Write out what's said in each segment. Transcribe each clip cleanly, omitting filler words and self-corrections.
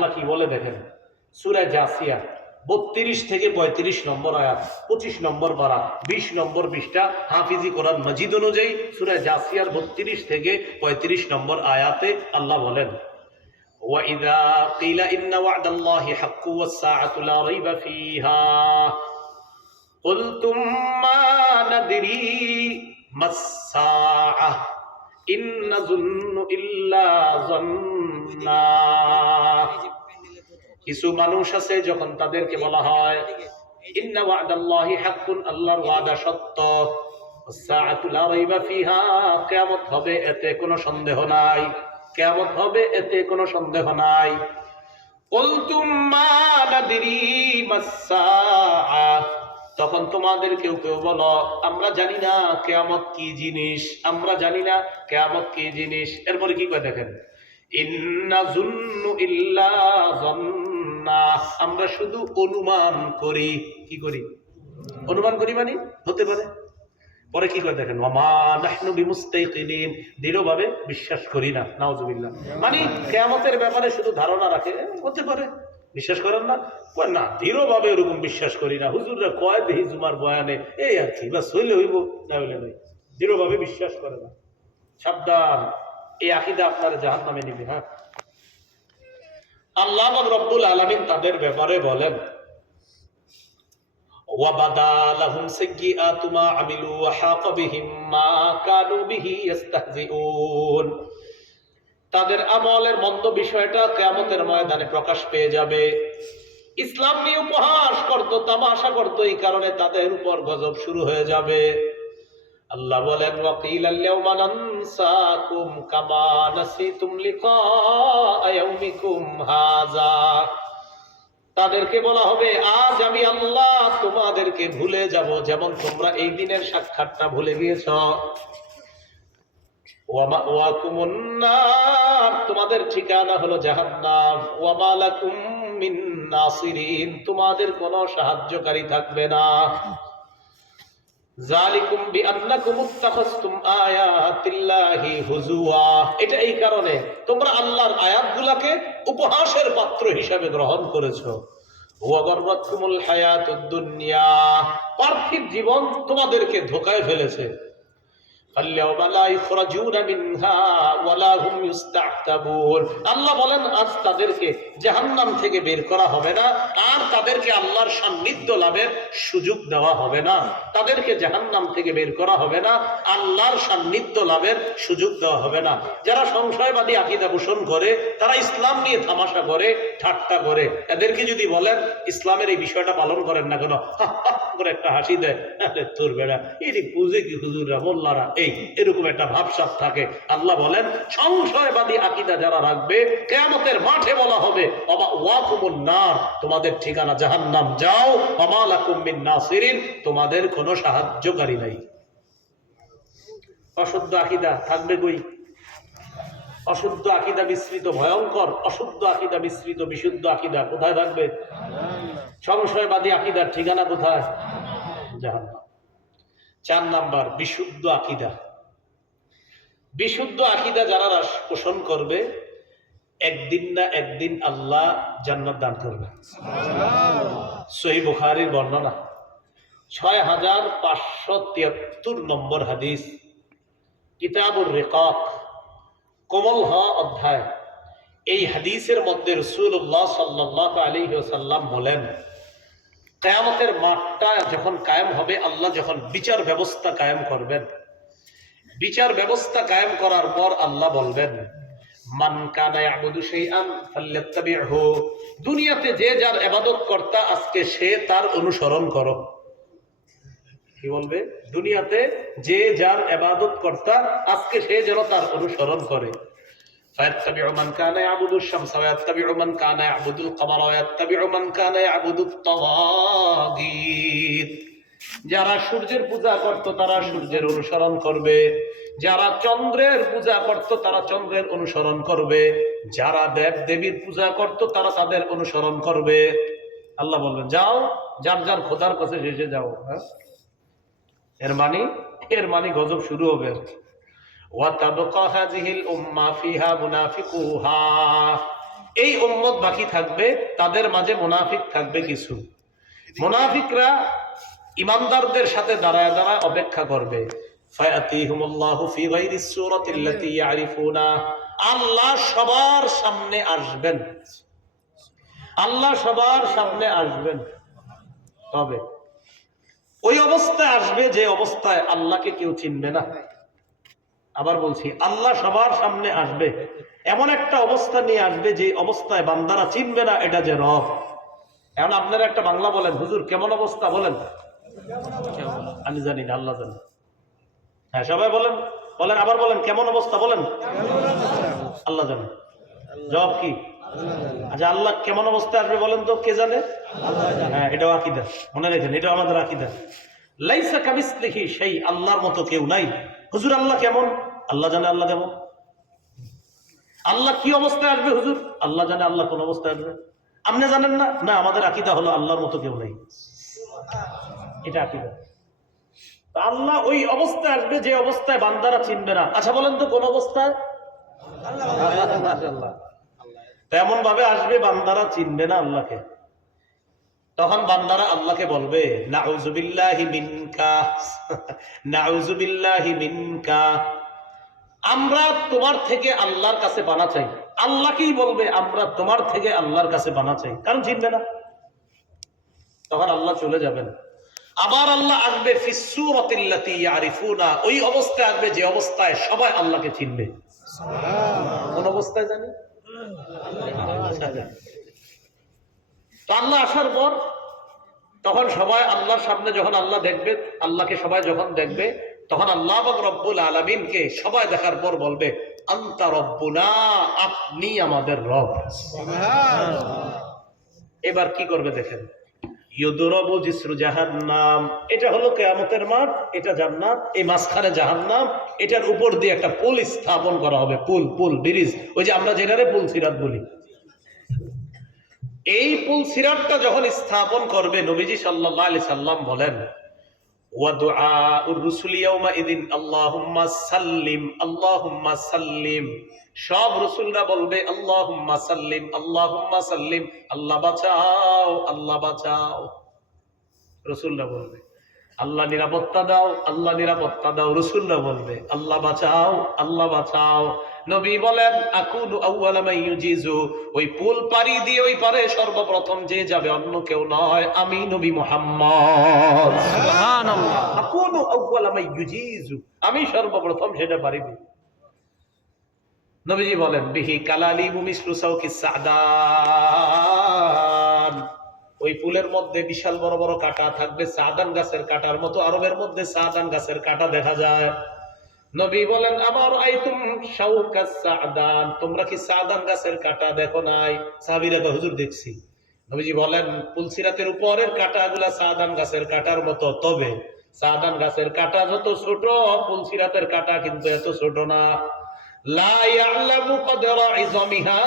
আল্লাহ কি বলে দেখেন, সূরা জাসিয়া 32 থেকে 35 নম্বর আয়াত, 25 নম্বর পারা, 20 নম্বর পৃষ্ঠা, হাফিজি কোরআন মাজিদ অনুযায়ী সূরা জাসিয়ার 32 থেকে 35 নম্বর আয়াতে আল্লাহ বলেন, وَإِذَا قِيلَ إِنَّ وَعْدَ اللَّهِ حَقٌّ وَالسَّاعَةُ لَا رَيْبَ فِيهَا قُلْتُمْ مَا نَدْرِي مَا السَّاعَةُ إِن نَّظُنُّ إِلَّا ظَنًّا। কিছু মানুষ আছে যখন তাদেরকে বলা হয় ইন্না ওয়া'দাল্লাহি হাক্কুন, আল্লাহর ওয়াদা সত্য, ওয়াস-সাআতু লা রাইবা ফিহা, কিয়ামত হবে এতে কোনো সন্দেহ নাই, কিয়ামত হবে এতে কোনো সন্দেহ নাই। কুলতুম মা নাদরি মাস-সাআ, তখন তোমাদের কেউ কেউ বলো আমরা জানি না কিয়ামত কি জিনিস, আমরা জানি না কিয়ামত কি জিনিস। এরপরে কি কয় দেখেন, ইন্না যুন্নু ইল্লা যন্না, আমরা শুধু অনুমান করি। কি করি? অনুমান করি, মানে হতে পারে। পরে কি করে দেখেন, ওয়ামা নাহনু বিমুস্তাইকিনিন, দৃঢ়ভাবে বিশ্বাস করি না। নাউজুবিল্লাহ, মানে কিয়ামতের ব্যাপারে শুধু ধারণা রাখে, হতে পারে, বিশ্বাস করেন না। কয় না, দৃঢ়ভাবে এরকম বিশ্বাস করি না, হুজুররা কয় দেহি জুমার বয়ানে, এই আর কি, বাস হইলে হইব, না হইলে নাই, দৃঢ়ভাবে বিশ্বাস করে না। সাবধান, এই আকীদা আপনার জাহান্নামে নিবে। হ্যাঁ, আল্লাহ পাক রব্বুল আলামিন তাদের ব্যাপারে বলেন, ওয়াবাদা লাহুম সাইয়্যাতু মা আমিলু ওয়া হাকা বিহিম মা কানু বিহি ইস্তাহজিউন, তাদের আমলের মন্দ বিষয়টা কিয়ামতের ময়দানে প্রকাশ পেয়ে যাবে। ইসলাম নিয়ে উপহাস করত, তামাশা করত, এই কারণে তাদের উপর গজব শুরু হয়ে যাবে। আল্লাহ বলেন, ওয়াকিলাল ইয়াওমা নানসাকুম কামা নাসিতুম লিকা ইয়াউমিকুম হাযা, তাদেরকে বলা হবে আজ আমি আল্লাহ তোমাদেরকে ভুলে যাব, যেমন তোমরা এই দিনের সাক্ষাৎটা ভুলে গিয়েছ। ওয়া মাওয়াকুমুন নার, তোমাদের ঠিকানা হলো জাহান্নাম। ওয়া মা লাকুম মিন নাসিরিন, তোমাদের কোনো সাহায্যকারী থাকবে না। যালিকুম বিআন্নাকুম ইত্তাখাযতুম আয়াতিল্লাহি হুজুয়া, এটা এই কারণে তোমরা আল্লাহর আয়াতগুলোকে উপহাসের পাত্র হিসাবে গ্রহণ করেছো। ওয়া গাররাতকুমুল হায়াতুদ দুনিয়া, পার্থিব জীবন তোমাদেরকে ধোঁকায় ফেলেছে। আল্লাহ বলেন আজ তাদেরকে জাহান্নাম থেকে বের করা হবে না, আর তাদেরকে আল্লাহর সান্নিধ্য লাভের সুযোগ দেওয়া হবে না। তাদেরকে জাহান্নাম থেকে বের করা হবে না, আল্লাহর সান্নিধ্য লাভের সুযোগ দেওয়া হবে না। যারা সংশয়বাদী আকীদা পোষণ করে, তারা ইসলাম নিয়ে তামাশা করে, ঠাট্টা করে, এদেরকে যদি বলেন ইসলামের এই বিষয়টা পালন করেন না কেন, করে একটা হাসি দেয়, তোর বেড়া এটি বুঝে কি হুজুররা মোল্লারা, এই এরকম একটা ভাবসাব থাকে। আল্লাহ বলেন সংশয়বাদী আকীদা যারা রাখবে, কিয়ামতের মাঠে বলা হবে ওয়া ওয়াকুমুন নার, তোমাদের ঠিকানা জাহান্নাম, যাও। ওয়া মা লাকুম মিন নাসিরিন, তোমাদের কোনো সাহায্যকারী নাই। অশুদ্ধ আকীদা থাকবে কই? অশুদ্ধ আকীদা মিশ্রিত ভয়ঙ্কর, অশুদ্ধ আকীদা মিশ্রিত বিশুদ্ধ আকীদা কোথায় থাকবে? সংশয়বাদী আকীদার ঠিকানা কোথায়? জাহান্নাম। 4 নাম্বার, বিশুদ্ধ আকীদা। বিশুদ্ধ আকীদা যারা পোষণ করবে, একদিন না একদিন আল্লাহ জান্নাত দান করবে। সহিহ বুখারীর বর্ণনা, 6573 নম্বর হাদিস, কিতাবুর রিকাক, কোমল হওয়া অধ্যায়। এই হাদিসের মধ্যে রাসূলুল্লাহ সাল্লাল্লাহু আলাইহি ওয়াসাল্লাম বলেন, কিয়ামতের মাঠটা যখন কায়েম হবে, আল্লাহ যখন বিচার ব্যবস্থা কায়েম করবেন, বিচার ব্যবস্থা কায়েম করার পর আল্লাহ বলবেন, মান কানা ইয়াবুদু শাইআন ফালইত্তাবিহু, দুনিয়াতে যে যার ইবাদত করতা আজকে সে তার অনুসরণ করো। কি বলবে? দুনিয়াতে যে যার ইবাদত করতা আজকে সে যেন তার অনুসরণ করে। ফায়াত্তাবিউ মান কানা ইয়াবুদু শামসা ওয়া ইয়াত্তাবিউ মান কানা ইয়াবুদুল কমারা ওয়া ইয়াত্তাবিউ মান কানা ইয়াবুদুত তাওয়াগীত, যারা সূর্যের পূজা করত তারা সূর্যের অনুসরণ করবে, যারা চন্দ্রের পূজা করত তারা চন্দ্রের অনুসরণ করবে, যারা দেব দেবীর পূজা করত তারা তাদের অনুসরণ করবে। আল্লাহ বলবেন যাও, যার যার খোদার কাছে এসে যাও। হ্যাঁ, এর মানে গজব শুরু হবে আর কি। ওয়া তাবকা হাযিহিল উম্মাহ ফিহা মুনাফিকুহা, এই উম্মত বাকি থাকবে, তাদের মাঝে মুনাফিক থাকবে কিছু। মুনাফিকরা ইমানদারদের সাথে দাঁড়ায় দাঁড়ায় অপেক্ষা করবে। ফায়াতিহুমুল্লাহু ফি গায়রিস সূরাতিল্লাতী ইয়ারিফুনা, আল্লাহ সবার সামনে আসবেন, আল্লাহ সবার সামনে আসবেন। তবে ওই অবস্থায় আসবে যে অবস্থায় আল্লাহকে কেউ চিনবে না। আবার বলছি, আল্লাহ সবার সামনে আসবে, এমন একটা অবস্থা নিয়ে আসবে যে অবস্থায় বান্দারা চিনবে না এটা যে রব। এখন আপনারা একটা বাংলা বলেন, হুজুর কেমন অবস্থা বলেন? আমি জানি না, আল্লাহ জানেন। হ্যাঁ সবাই বলেন, বলেন, আবার বলেন, কেমন অবস্থা বলেন? আল্লাহ জানে। জবাব কি? আচ্ছা, আল্লাহ কেমন অবস্থায় আসবে বলেন তো, কে জানে? হ্যাঁ, এটাও আকীদা, মনে রাখেন, এটাও আমাদের আকীদা। লাইসা কামিসলিহি শাই, আল্লাহর মতো কেউ নাই। হুজুর আল্লাহ কেমন? আল্লাহ জানে আল্লাহ কেমন। আল্লাহ কি অবস্থায় আসবে হুজুর? আল্লাহ জানে আল্লাহ কোন অবস্থায় আসবে। আপনি জানেন না? না, আমাদের আকীদা হলো আল্লাহর মতো কেউ নাই, এটা আকীদা। আল্লাহ ওই অবস্থায় আসবে যে অবস্থায় বান্দারা চিনবে না। আচ্ছা বলেন তো কোন অবস্থায়? তেমন ভাবে আসবে বান্দারা চিনবে না আল্লাহকে। তখন বান্দারা আল্লাহকে বলবে নাউযুবিল্লাহি মিনকা, নাউযুবিল্লাহি মিনকা, আমরা তোমার থেকে আল্লাহর কাছে পানা চাই। আল্লাহকেই বলবে আমরা তোমার থেকে আল্লাহর কাছে পানা চাই, কারণ চিনবে না। তখন আল্লাহ চলে যাবেন। আবার আল্লাহ আসবে ফিস সূরাতিল্লাতী ইয়ারিফুনা, ওই অবস্থায় আসবে যে অবস্থায় সবাই আল্লাহকে চিনবে। কোন অবস্থায় জানি? তো আল্লাহ আসার পর তখন সবাই আল্লাহর সামনে যখন আল্লাহ দেখবে, আল্লাহকে সবাই যখন দেখবে, তখন আল্লাহ পাক রব্বুল আলামিনকে সবাই দেখার পর বলবে আনতা রব্বুনা, আপনি আমাদের রব। এবার কি করবে দেখেন, ইউদরাবু জিসরু জাহান্নাম, এটা হলো কিয়ামতের মাঠ, এটা জান্নাত, এই মাঝখানে জাহান্নাম, এটার উপর দিয়ে একটা পুল স্থাপন করা হবে। পুল ব্রিজ, ওই যে আমরা যেটারে পুল সিরাত বলি। এই পুল সিরাতটা যখন স্থাপন করবে, নবীজি সাল্লাল্লাহু আলাইহি সাল্লাম বলেন ওয়া দুআউর রাসূল ইয়াউমা ইদিন আল্লাহুম্মা সাল্লিম আল্লাহুম্মা সাল্লিম, সব রাসূলরা বলবে আল্লাহুম্মা সাল্লিম আল্লাহুম্মা সাল্লিম, আল্লাহ বাঁচাও আল্লাহ বাঁচাও। রাসূলরা বলবে আল্লাহ নিরাপত্তা দাও আল্লাহ নিরাপত্তা দাও। রাসূলরা বলবে আল্লাহ বাঁচাও আল্লাহ বাঁচাও। নবী বলেন আকুনু আউয়ালা মান ইউজিজু, ওই পুল পাড়ি দিয়ে ওই পারে সর্বপ্রথম যে যাবে অন্য কেউ নয়, আমি নবী মুহাম্মদ। সুবহানাল্লাহ। আকুনু আউয়ালা মান ইউজিজু, আমি সর্বপ্রথম সেটা পাড়ি দিব। নবীজি বলেন বিহি কালালিমু মিসলু সাওকিস সাদান, ওই পুলের মধ্যে বিশাল বড় বড় কাঁটা থাকবে, সাদান গাছের কাঁটার মতো। আরবের মধ্যে সাদান গাছের কাঁটা দেখা যায়। নবী বলেন আমার আইতুম শাওকাস সাদান, তোমরা কি সাদান গাছের কাঁটা দেখো নাই? সাহাবীরা তো হুজুর দেখছি। নবীজি বলেন পুলসিরাতের উপরের কাঁটাগুলা সাদান গাছের কাঁটার মতো, তবে সাদান গাছের কাঁটা যত ছোট, পুলসিরাতের কাঁটা কিন্তু এত ছোট না। লা ইয়ালামু কদরা ইযমিহা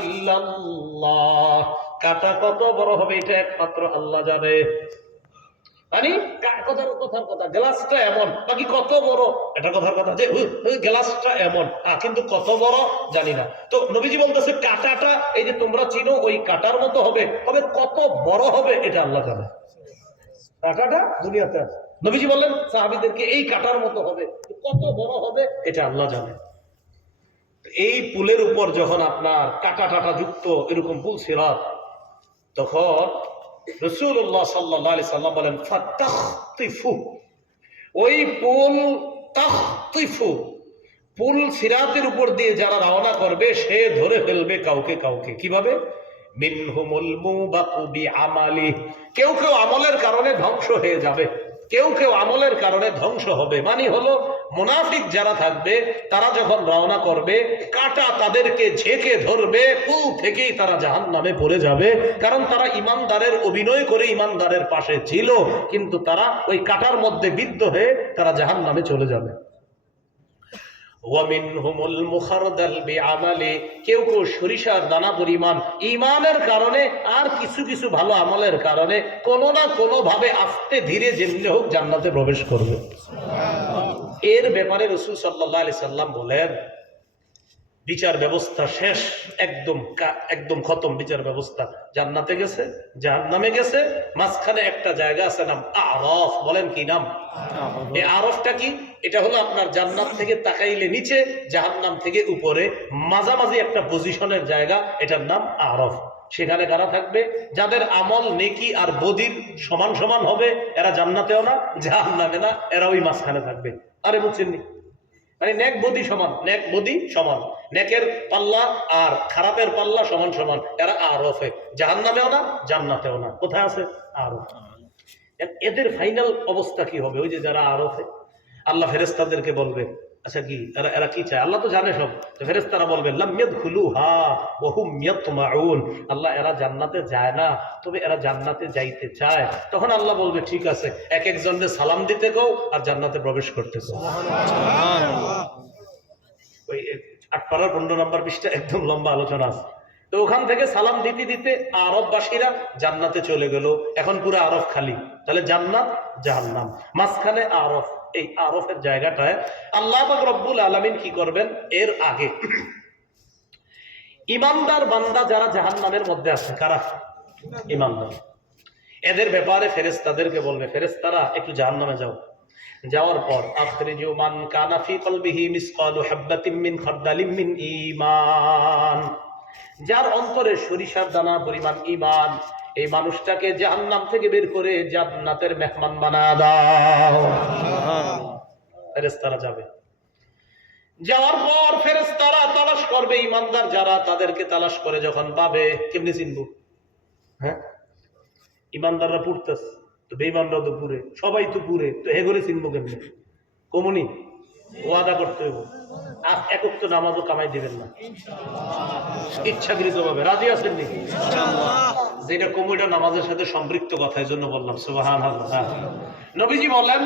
ইল্লাল্লাহ, কাঁটা কত বড় হবে এটা একমাত্র আল্লাহ জানে। মানে কথার কথা, গ্লাসটা এমন, বাকি কত বড় এটা কথার কথা, যে গ্লাসটা এমন, কিন্তু কত বড় জানি না। তো নবীজি বলতেছে কাঁটাটা এই যে তোমরা চিনো ওই কাঁটার মতো হবে, তবে কত বড় হবে এটা আল্লাহ জানে। কাঁটাটা দুনিয়াতে আছে, নবীজি বললেন সাহাবীদেরকে এই কাঁটার মতো হবে, কত বড় হবে এটা আল্লাহ জানে। এই পুলের উপর যখন আপনার কাঁটা টাটা যুক্ত এরকম পুল সিরাত, তখন রাসূলুল্লাহ সাল্লাল্লাহু আলাইহি সাল্লাম বলেন ফাতাখতিফু, ওই পুল তাখতিফু, পুল সিরাতের উপর দিয়ে যারা রওনা করবে সে ধরে ফেলবে কাউকে কাউকে। কিভাবে? মিনহুমুল মুবাকু বিআমালি, কেউ কেউ আমলের কারণে ধ্বংস হয়ে যাবে, কেউ কেউ আমলের কারণে ধ্বংস হবে। মানে হলো মুনাফিক যারা থাকবে তারা যখন রওনা করবে কাঁটা তাদেরকে ঝেঁকে ধরবে, পুল থেকেই তারা জাহান্নামে পড়ে যাবে। কারণ তারা ইমানদারের অভিনয় করে ইমানদারের পাশে ছিল, কিন্তু তারা ওই কাঁটার মধ্যে বিদ্ধ হয়ে তারা জাহান্নামে চলে যাবে। ওয়ামিনহুমুল মুখারদাল বিআমালি, কেউ কেউ সরিষার দানা পরিমাণ ঈমানের কারণে আর কিছু কিছু ভালো আমলের কারণে কোনো না কোনো ভাবে আস্তে ধীরে যেমনি হোক জান্নাতে প্রবেশ করবে। এর ব্যাপারে রাসূল সাল্লাল্লাহু আলাইহি সাল্লাম বলেন বিচার ব্যবস্থা শেষ, একদম একদম খতম বিচার ব্যবস্থা। জান্নাতে গেছে, জাহান্নামে গেছে, মাঝখানে একটা জায়গা আছে নাম আরফ। বলেন কি নাম? এই আরফটা কি? এটা হলো আপনার জান্নাত থেকে তাকাইলে নিচে, জাহান্নাম থেকে উপরে, মাঝামাঝি একটা পজিশনের জায়গা, এটার নাম আরফ। সেখানে কারা থাকবে? যাদের আমল নেকি আর বদির সমান সমান হবে, এরা জান্নাতেও না জাহান্নামে না, এরা ওই মাঝখানে থাকবে। আরে বুঝছেননি? মানে নেক বদি সমান, নেক বদি সমান, নেকের পাল্লা আর খারাপের পাল্লা সমান সমান, এরা আরফে। জাহান্নামেও না জান্নাতেও না। কোথায় আছে? আরফ। এদের ফাইনাল অবস্থা কি হবে? ওই যে যারা আরফে, আল্লাহ ফেরেশতাদেরকে বলবে, আচ্ছা কি এরা এরা কি চায়? আল্লাহ তো জানে সব। ফেরেশতারা বলবে লাম ইয়াদখুলুহা ওয়া হুম ইয়াতমাউন, আল্লাহ এরা জান্নাতে যায় না, তবে এরা জান্নাতে যাইতে চায়। তখন আল্লাহ বলবে ঠিক আছে, এক একজনের সালাম দিতে কও আর জান্নাতে প্রবেশ করতে কও। সুবহানাল্লাহ। ওই 8 পারার 15 নম্বর পৃষ্ঠা একদম লম্বা আলোচনা আছে। তো ওখান থেকে সালাম দিতে দিতে আরববাসীরা জান্নাতে চলে গেল। এখন পুরো আরব খালি। তাহলে জান্নাত জাহান্নাম, মাঝখানে আরব। এই আরফের জায়গাটায় আল্লাহ পাক রব্বুল আলামিন কি করবেন? এর আগে ইমানদার বান্দা যারা জাহান্নামের মধ্যে আছে, কারা? ইমানদার। এদের ব্যাপারে ফেরেশতাদেরকে বলবে, ফেরেশতারা একটু জাহান্নামে যাও। যাওয়ার পর আখরিজু মান কানা ফি কলবিহি মিসকালু হাববাতিন মিন খারদালিন মিন ঈমান, যার অন্তরে সরিষার দানা পরিমাণ ঈমান, এই মানুষটাকে জাহান্নাম থেকে বের করে জান্নাতের মেহমান বানায় দাও। সুবহানাল্লাহ। ফেরেশতারা যাবে। যাওয়ার পর ফেরেশতারা তালাশ করবে ঈমানদার যারা, তাদেরকে তালাশ করে যখন পাবে, কেমনে চিনবো? হ্যাঁ, ঈমানদাররা পুরতেছে, তো বেঈমানরাও তো পুরে, সবাই তো পুরে, তো হে করে চিনবো কেমনে? কমুনি ওয়াদা করতে হইব। আর একক তো নামাজও কামাই দিবেন না, ইচ্ছাকৃত ভাবে। রাজি আছেন নি? যেটা কমুইটা নামাজের সাথে সম্পৃক্ত কথা, এই জন্য বললাম। সুবহানাল্লাহ। নবীজি বলেন